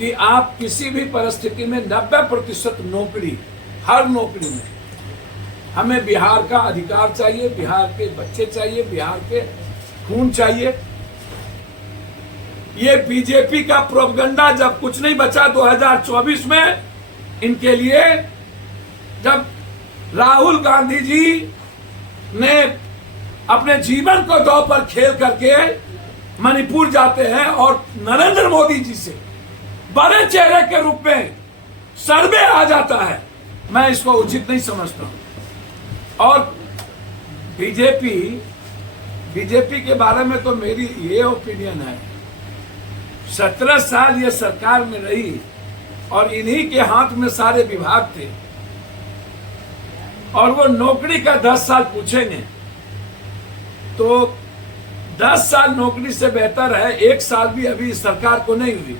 कि आप किसी भी परिस्थिति में 90% नौकरी, हर नौकरी में हमें बिहार का अधिकार चाहिए, बिहार के बच्चे चाहिए, बिहार के खून चाहिए। ये बीजेपी का प्रोपगंडा जब कुछ नहीं बचा 2024 में इनके लिए, जब राहुल गांधी जी ने अपने जीवन को दांव पर खेल करके मणिपुर जाते हैं और नरेंद्र मोदी जी से बड़े चेहरे के रूप में सर्वे आ जाता है, मैं इसको उचित नहीं समझता हूं। और बीजेपी के बारे में तो मेरी ये ओपिनियन है, 17 साल ये सरकार में रही और इन्हीं के हाथ में सारे विभाग थे, और वो नौकरी का 10 साल पूछेंगे तो 10 साल नौकरी से बेहतर है 1 साल भी अभी सरकार को नहीं हुई।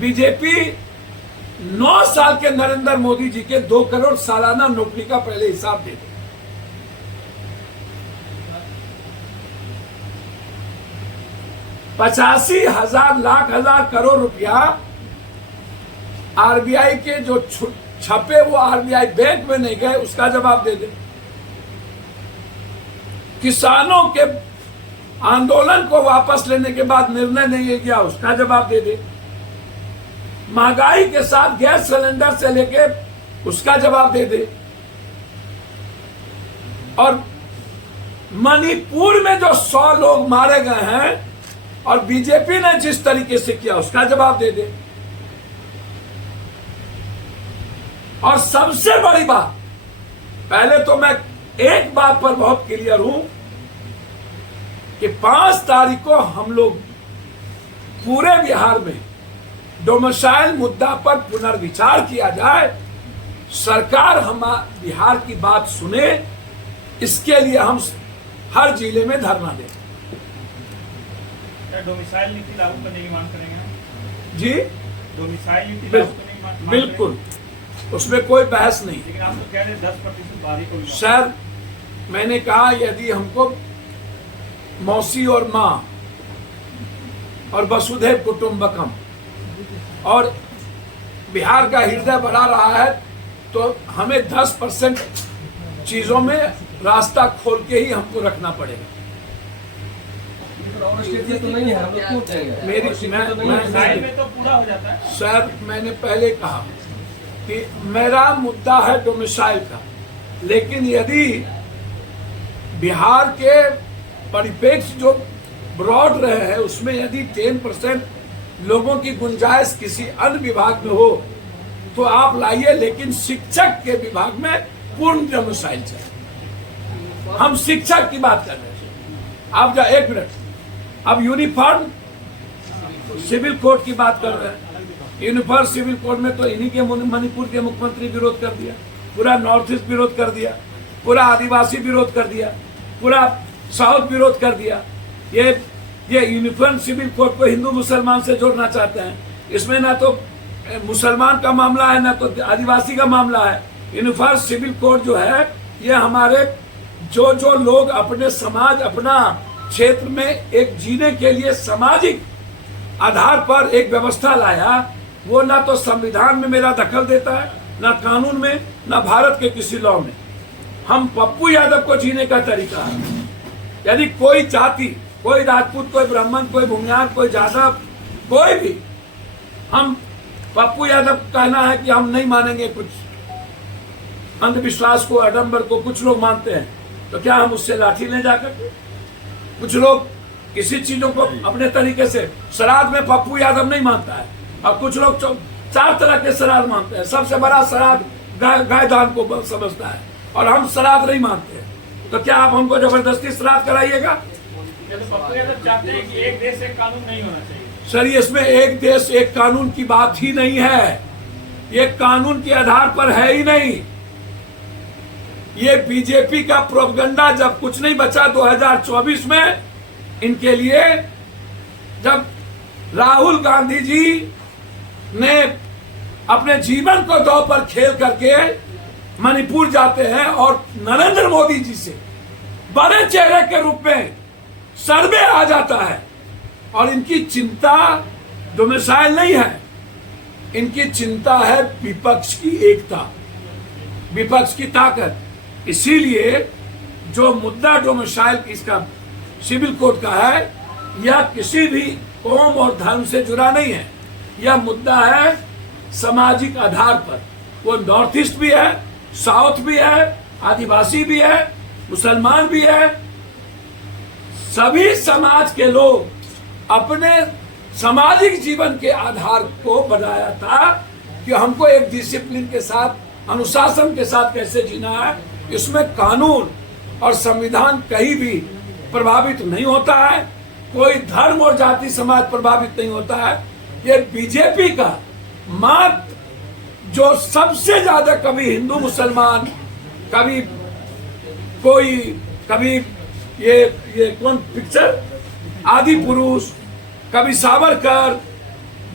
बीजेपी 9 साल के नरेंद्र मोदी जी के 2 करोड़ सालाना नौकरी का पहले हिसाब दे दे। $85,000 करोड़ रुपया आरबीआई के जो छपे वो आरबीआई बैंक में नहीं गए, उसका जवाब दे दे। किसानों के आंदोलन को वापस लेने के बाद निर्णय नहीं किया, उसका जवाब दे दे। महंगाई के साथ गैस सिलेंडर से लेके उसका जवाब दे दे। और मणिपुर में जो 100 लोग मारे गए हैं और बीजेपी ने जिस तरीके से किया उसका जवाब दे दे। और सबसे बड़ी बात, पहले तो मैं एक बात पर बहुत क्लियर हूं कि 5 तारीख को हम लोग पूरे बिहार में डोमिसाइल मुद्दा पर पुनर्विचार किया जाए, सरकार हमारे बिहार की बात सुने, इसके लिए हम हर जिले में धरना दें। डोमिसाइल नीति लागू करने की मांग करेंगे जी, डोमिसाइल नीति लागू करने की मांग बिल्कुल, उसमें कोई बहस नहीं। लेकिन आप तो कह रहे हैं 10% बारी को। सर, मैंने कहा यदि हमको मौसी और माँ और वसुधैव कुटुंबकम और बिहार का हृदय बढ़ा रहा है तो हमें 10% चीजों में रास्ता खोल के ही हमको रखना पड़ेगा। तो नहीं है, हम लोग मेरी में तो पूरा हो जाता है। सर, मैंने पहले कहा कि मेरा मुद्दा है डोमिसाइल का, लेकिन यदि बिहार के परिप्रेक्ष्य जो ब्रॉड रहे हैं उसमें यदि 10% लोगों की गुंजाइश किसी अन्य विभाग में हो तो आप लाइए, लेकिन शिक्षक के विभाग में पूर्ण डोमिसाइल चाहिए। हम शिक्षक की बात कर रहे हैं। आप जा 1 मिनट, अब यूनिफॉर्म सिविल कोड की बात कर रहे हैं। यूनिफॉर्म सिविल कोड में तो इन्हीं के मणिपुर के मुख्यमंत्री विरोध कर दिया, पूरा नॉर्थ ईस्ट विरोध कर दिया, पूरा आदिवासी विरोध कर दिया, पूरा साउथ विरोध कर दिया। ये यूनिफॉर्म सिविल कोड को हिंदू मुसलमान से जोड़ना चाहते हैं। इसमें ना तो मुसलमान का मामला है ना तो आदिवासी का मामला है। यूनिफॉर्म सिविल कोड जो है ये हमारे जो लोग अपने समाज, अपना क्षेत्र में एक जीने के लिए सामाजिक आधार पर एक व्यवस्था लाया, वो ना तो संविधान में मेरा दखल देता है, ना कानून में, ना भारत के किसी लॉ में। हम पप्पू यादव को जीने का तरीका है। यदि कोई जाति, कोई राजपूत, कोई ब्राह्मण, कोई भूमियार, कोई यादव, कोई भी, हम पप्पू यादव कहना है कि हम नहीं मानेंगे कुछ अंधविश्वास को, आडंबर को, कुछ लोग मानते हैं, तो क्या हम उससे लाठी ले जाकर? कुछ लोग किसी चीजों को अपने तरीके से, श्राद्ध में पप्पू यादव नहीं मानता है, और कुछ लोग 4 तरह के श्राद्ध मानते हैं। सबसे बड़ा श्राद्ध गाय दान को समझता है, और हम श्राद्ध नहीं मानते हैं। तो क्या आप हमको जबरदस्ती श्राद्ध कराइएगा? पप्पू यादव चाहते हैं कि एक देश एक कानून नहीं होना चाहिए। सर, इसमें एक देश एक कानून की बात ही नहीं है, ये कानून के आधार पर है ही नहीं। ये बीजेपी का प्रोपगंडा जब कुछ नहीं बचा 2024 में इनके लिए, जब राहुल गांधी जी ने अपने जीवन को दांव पर खेल करके मणिपुर जाते हैं और नरेंद्र मोदी जी से बड़े चेहरे के रूप में सर्वे आ जाता है, और इनकी चिंता डोमिसाइल नहीं है, इनकी चिंता है विपक्ष की एकता, विपक्ष की ताकत। इसीलिए जो मुद्दा डोमिसाइल इसका सिविल कोड का है, यह किसी भी कौम और धर्म से जुड़ा नहीं है। यह मुद्दा है सामाजिक आधार पर। वो नॉर्थ ईस्ट भी है, साउथ भी है, आदिवासी भी है, मुसलमान भी है। सभी समाज के लोग अपने सामाजिक जीवन के आधार को बनाया था कि हमको एक डिसिप्लिन के साथ, अनुशासन के साथ कैसे जीना है। इसमें कानून और संविधान कहीं भी प्रभावित नहीं होता है, कोई धर्म और जाति समाज प्रभावित नहीं होता है। ये बीजेपी का मात्र जो सबसे ज्यादा कभी हिंदू मुसलमान, कभी कोई, कभी ये कौन पिक्चर आदि पुरुष, कभी सावरकर,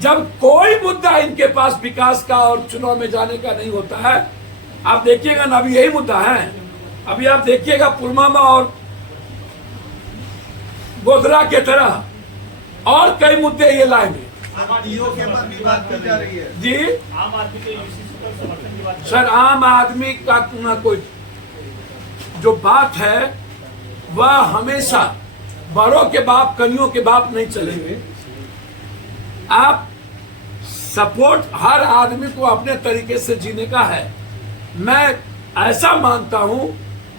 जब कोई मुद्दा इनके पास विकास का और चुनाव में जाने का नहीं होता है। आप देखिएगा ना, अभी यही मुद्दा है। अभी आप देखिएगा पुलवामा और गोधरा के तरह और कई मुद्दे ये लाएंगे। के बाद भी बात की जा रही है जी, आम आदमी के यूसीसी को समर्थन की बात सर, आम आदमी का ना कोई जो बात है वह हमेशा बड़ों के बाप कनियों के बाप नहीं चलेंगे। आप सपोर्ट हर आदमी को अपने तरीके से जीने का है। मैं ऐसा मानता हूं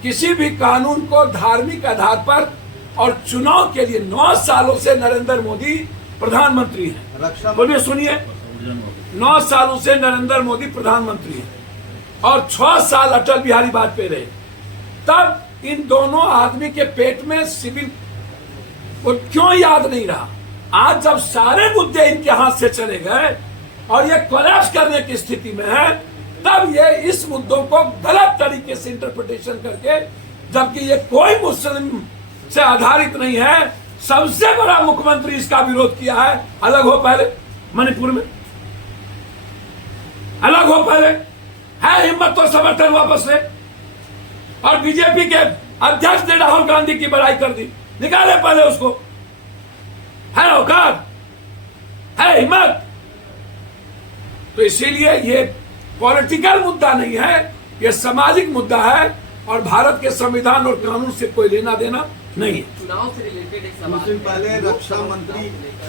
किसी भी कानून को धार्मिक आधार पर, और चुनाव के लिए 9 सालों से नरेंद्र मोदी प्रधानमंत्री हैं। बोलिए, सुनिए, 9 सालों से नरेंद्र मोदी प्रधानमंत्री हैं और 6 साल अटल बिहारी वाजपेयी रहे। तब इन दोनों आदमी के पेट में सिविल को क्यों याद नहीं रहा? आज जब सारे मुद्दे इनके हाथ से चले गए और ये कोलैप्स करने की स्थिति में है, तब ये इस मुद्दों को गलत तरीके से इंटरप्रिटेशन करके, जबकि ये कोई मुस्लिम से आधारित नहीं है, सबसे बड़ा मुख्यमंत्री इसका विरोध किया है। अलग हो पहले, मणिपुर में अलग हो पहले, है हिम्मत तो समर्थन वापस ले। और बीजेपी के अध्यक्ष ने राहुल गांधी की बड़ाई कर दी, निकाले पहले उसको। है औकात, है हिम्मत। तो इसीलिए ये पॉलिटिकल मुद्दा नहीं है, ये सामाजिक मुद्दा है और भारत के संविधान और कानून से कोई लेना देना नहीं है। चुनाव से रिलेटेड एक कुछ सवाल दिन पहले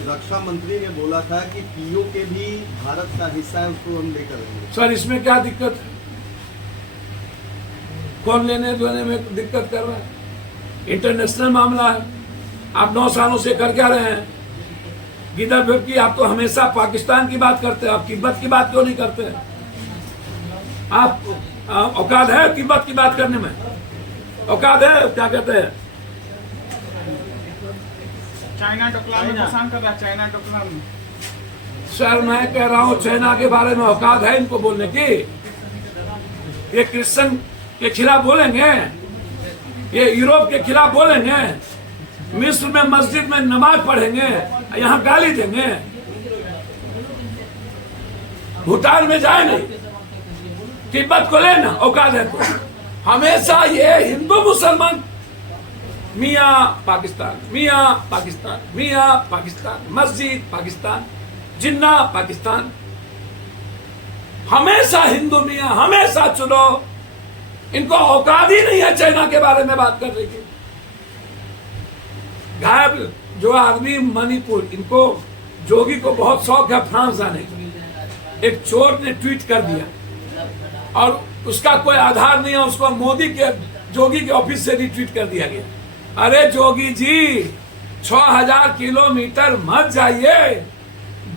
रक्षा मंत्री ने बोला था कि पीओके भी भारत का हिस्सा है, उसको हम लेकर रहेंगे। सर, इसमें क्या दिक्कत है? कौन लेने देने में दिक्कत कर रहा है? इंटरनेशनल मामला है। आप 9 सालों से कर क्या रहे हैं? गिदर फिरकी, आप तो हमेशा पाकिस्तान की बात करते हैं, आप तिब्बत की बात क्यों नहीं करते हैं? आप औकात है तिब्बत की बात करने में? औकात है? क्या कहते हैं, चाइना डोकलाम में परेशान कर रहा है, चाइना डोकलाम में। सर, मैं कह रहा हूं चाइना के बारे में औकात है इनको बोलने की? ये क्रिश्चियन के खिलाफ बोलेंगे, ये यूरोप के खिलाफ बोलेंगे, मिस्र में मस्जिद में नमाज पढ़ेंगे, यहाँ गाली देंगे, भूटान में जाए नहीं, तिब्बत को लेना औकात है तो? हमेशा ये हिंदू मुसलमान, मियाँ पाकिस्तान, मियाँ पाकिस्तान, मियाँ पाकिस्तान, मस्जिद पाकिस्तान, जिन्ना पाकिस्तान, हमेशा हिंदू मियाँ, हमेशा चुनो। इनको औकात ही नहीं है चाइना के बारे में बात करने की। गायब जो आदमी मणिपुर, इनको जोगी को बहुत शौक है फ्रांस जाने का। एक चोर ने ट्वीट कर दिया और उसका कोई आधार नहीं है, उसको मोदी के जोगी के ऑफिस से रिट्वीट कर दिया गया। अरे जोगी जी, 6000 किलोमीटर मत जाइए,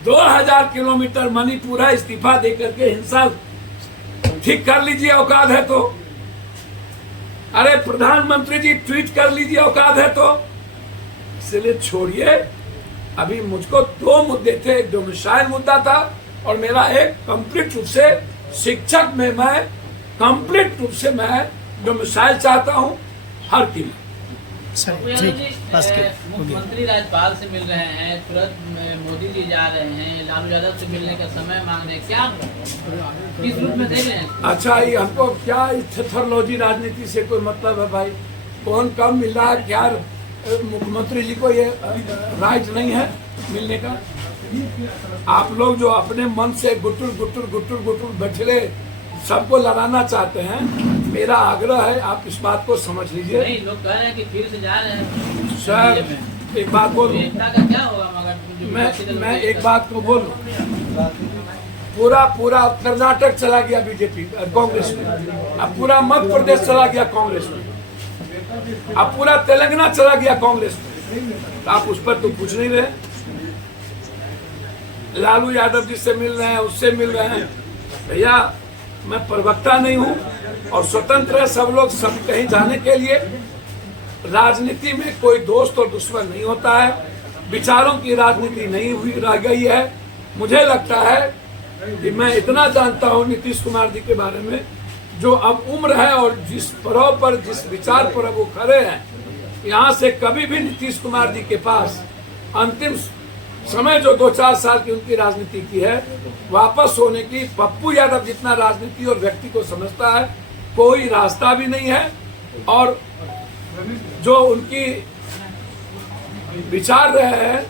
2000 किलोमीटर मणिपुर है, इस्तीफा देकर के हिंसा ठीक कर लीजिए औकात है तो। अरे प्रधानमंत्री जी, ट्वीट कर लीजिए औकात है तो। इसलिए छोड़िए। अभी मुझको 2 मुद्दे थे, एक डोमिसाइल मुद्दा था और मेरा एक कंप्लीट रूप से शिक्षक में मैं कंप्लीट रूप से मैं डोमिसाइल चाहता हूं हर कीमत। मुख्यमंत्री राज्यपाल से मिल रहे हैं, तुरंत मोदी जी जा रहे हैं, लालू यादव से मिलने का समय मांग रहे हैं, क्या किस रूप में देख रहे हैं? अच्छा, ये हमको क्या थेथरोलॉजी राजनीति से कोई मतलब है भाई? कौन कब मिल रहा है? क्या मुख्यमंत्री जी को ये राइट नहीं है मिलने का? आप लोग जो अपने मन से गुटुर गुटुर गुटुर गुटुर बैठे सबको लड़ाना चाहते हैं, मेरा आग्रह है आप इस बात को समझ लीजिए। नहीं, लोग कह रहे हैं कि फिर से जा रहे हैं सर बीजेपी में। एक बात बोलूं, एकता का क्या होगा मगर मैं एक बात को बोलूं, पूरा कर्नाटक चला गया बीजेपी कांग्रेस में, अब पूरा मध्य प्रदेश चला गया कांग्रेस में, अब पूरा तेलंगाना चला गया कांग्रेस में, तो आप उस पर तो पूछ नहीं रहे। लालू यादव जी से मिल रहे हैं, उससे मिल रहे हैं। भैया मैं प्रवक्ता नहीं हूं और स्वतंत्र है सब लोग सब कहीं जाने के लिए। राजनीति में कोई दोस्त और दुश्मन नहीं होता है, विचारों की राजनीति नहीं हुई रह गई है। मुझे लगता है कि मैं इतना जानता हूं नीतीश कुमार जी के बारे में, जो अब उम्र है और जिस पड़ाव पर जिस विचार पर वो खड़े हैं, यहाँ से कभी भी नीतीश कुमार जी के पास अंतिम समय जो 2-4 साल की उनकी राजनीति की है, वापस होने की पप्पू यादव जितना राजनीति और व्यक्ति को समझता है कोई रास्ता भी नहीं है। और जो उनकी विचार रहे हैं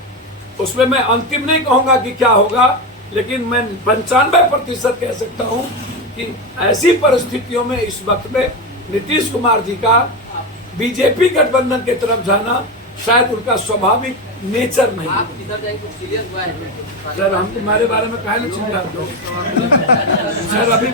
उसमें मैं अंतिम नहीं कहूंगा कि क्या होगा, लेकिन मैं 95% कह सकता हूं कि ऐसी परिस्थितियों में इस वक्त में नीतीश कुमार जी का बीजेपी गठबंधन की तरफ जाना शायद उनका स्वाभाविक नेचर नहीं। आप किधर जाएंगे सीरियस हुआ है सर हम तुम्हारे बारे में काहे नहीं चिंता करते हो? सर अभी